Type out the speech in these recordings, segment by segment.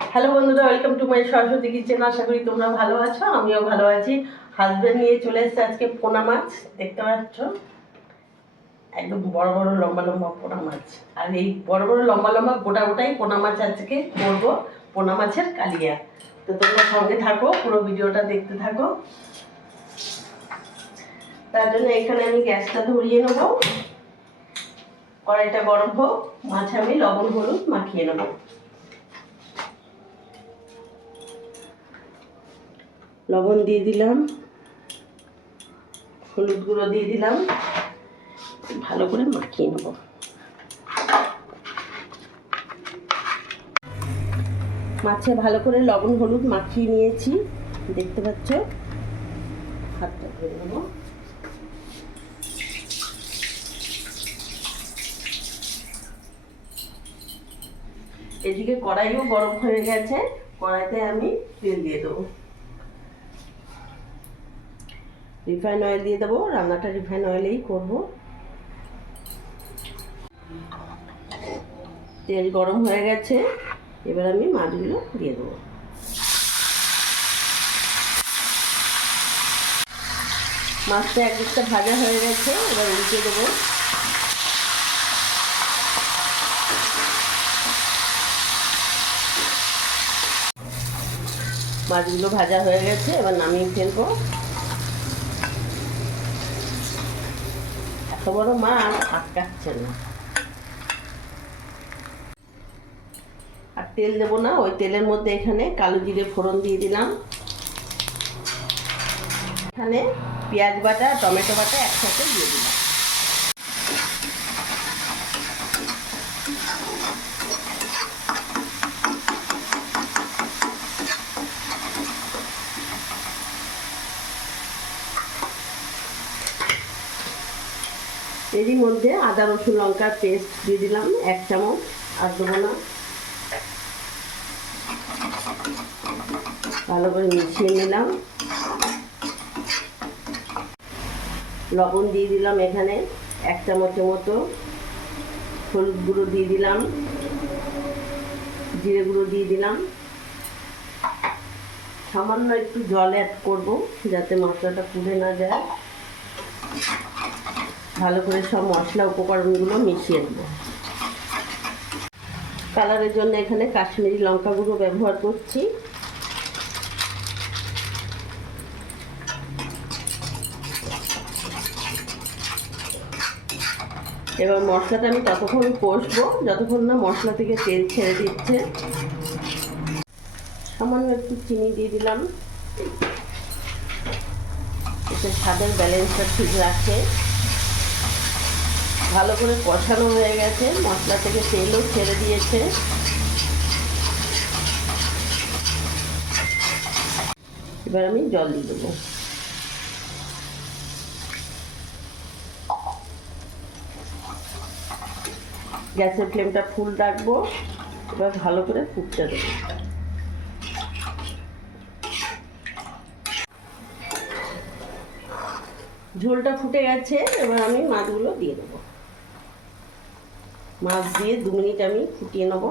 Hello বন্ধুরা, welcome to my Saraswati kitchen. আশা করি তোমরা ভালো আছো, আমিও ভালো আছি। হাজব্যান্ড নিয়ে চলে এসেছে আজকে পোনা মাছ, দেখতে পাচ্ছ একদম বড় বড় লম্বা লম্বা পোনা মাছ। আর এই বড় বড় লম্বা লম্বা গোটা গোটাই পোনা মাছ আজকে করবো, পোনা মাছের কালিয়া। তো তোমরা সঙ্গে থাকো, পুরো ভিডিওটা দেখতে থাকো। তার জন্য এখানে আমি গ্যাসটা ধরিয়ে নেবো, কড়াইটা গরম হোক, মাছ আমি লবণ হলুদ মাখিয়ে নেবো। লবণ দিয়ে দিলাম, হলুদ গুঁড়ো দিয়ে দিলাম, ভালো করে মাখিয়ে নেব। মাছে ভালো করে লবণ হলুদ মাখিয়ে নিয়েছি, দেখতে পাচ্ছ। হাতটা ধরে নেব। এদিকে কড়াইও গরম হয়ে গেছে, কড়াইতে আমি তেল দিয়ে দেবো। রিফাইন অয়েল দিয়ে দেবো, রান্নাটা রিফাইন অয়েলেই করব। তেল গরম হয়ে গেছে, এবার আমি মাছগুলো দিয়ে দেবো। মাছটা একদিকটা ভাজা হয়ে গেছে, এবার উল্টে দেবো। মাছগুলো ভাজা হয়ে গেছে, এবার নামিয়ে ফেলবো। এত বড় মাছ আটকাচ্ছে না। আর তেল দেবো না, ওই তেলের মধ্যে এখানে কালো জিরে ফোড়ন দিয়ে দিলাম। এখানে পেঁয়াজ বাটা টমেটো বাটা একসাথে দিয়ে দিলাম। এরই মধ্যে আদা রসুন লঙ্কার পেস্ট দিয়ে দিলাম 1 চামচ, আর দেবো না। ভালো করে মিশিয়ে নিলাম। লবণ দিয়ে দিলাম এখানে 1 চামচের মতো, হলুদ গুঁড়ো দিয়ে দিলাম, জিরে গুঁড়ো দিয়ে দিলাম। সামান্য একটু জল অ্যাড করব যাতে মশলাটা পুড়ে না যায়। ভালো করে সব মশলা উপকরণগুলো মিশিয়ে নেব। কালারের জন্য এখানে কাশ্মীরি লঙ্কা গুঁড়ো ব্যবহার করছি। এবার মশলাটা আমি ততক্ষণ কষবো যতক্ষণ না মশলা থেকে তেল ছেড়ে দিচ্ছে। সামান্য একটু চিনি দিয়ে দিলাম, এতে স্বাদের ব্যালেন্সটা ঠিক রাখে। ভালো করে কষানো হয়ে গেছে, মশলা থেকে তেলও ছেড়ে দিয়েছে। এবার আমি জল দিয়ে দেবো। গ্যাসের ফ্লেমটা ফুল রাখবো, এবার ভালো করে ফুটতে দেবো। ঝোলটা ফুটে গেছে, এবার আমি মাছগুলো দিয়ে দেবো। মাছ দিয়ে 2 মিনিট আমি ফুটিয়ে নেব।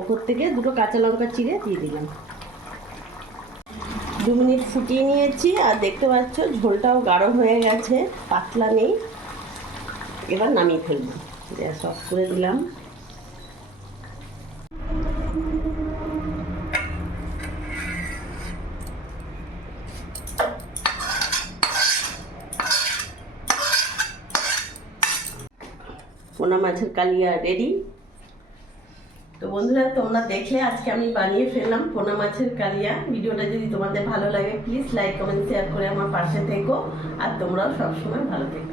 ওপর থেকে 2টো কাঁচা লঙ্কা চিড়ে দিয়ে দিলাম। 2 মিনিট ফুটিয়ে নিয়েছি, আর দেখতে পাচ্ছ ঝোলটাও গাঢ় হয়ে গেছে, পাতলা নেই। এবার নামিয়ে ফেলবো। গ্যাস অফ করে দিলাম। পোনা মাছের কালিয়া রেডি। তো বন্ধুরা, তোমরা দেখলে আজকে আমি বানিয়ে ফেললাম পোনা মাছের কালিয়া। ভিডিওটা যদি তোমাদের ভালো লাগে প্লিজ লাইক কমেন্ট শেয়ার করে আমার পাশে থেকো, আর তোমরাও সবসময় ভালো থেকো।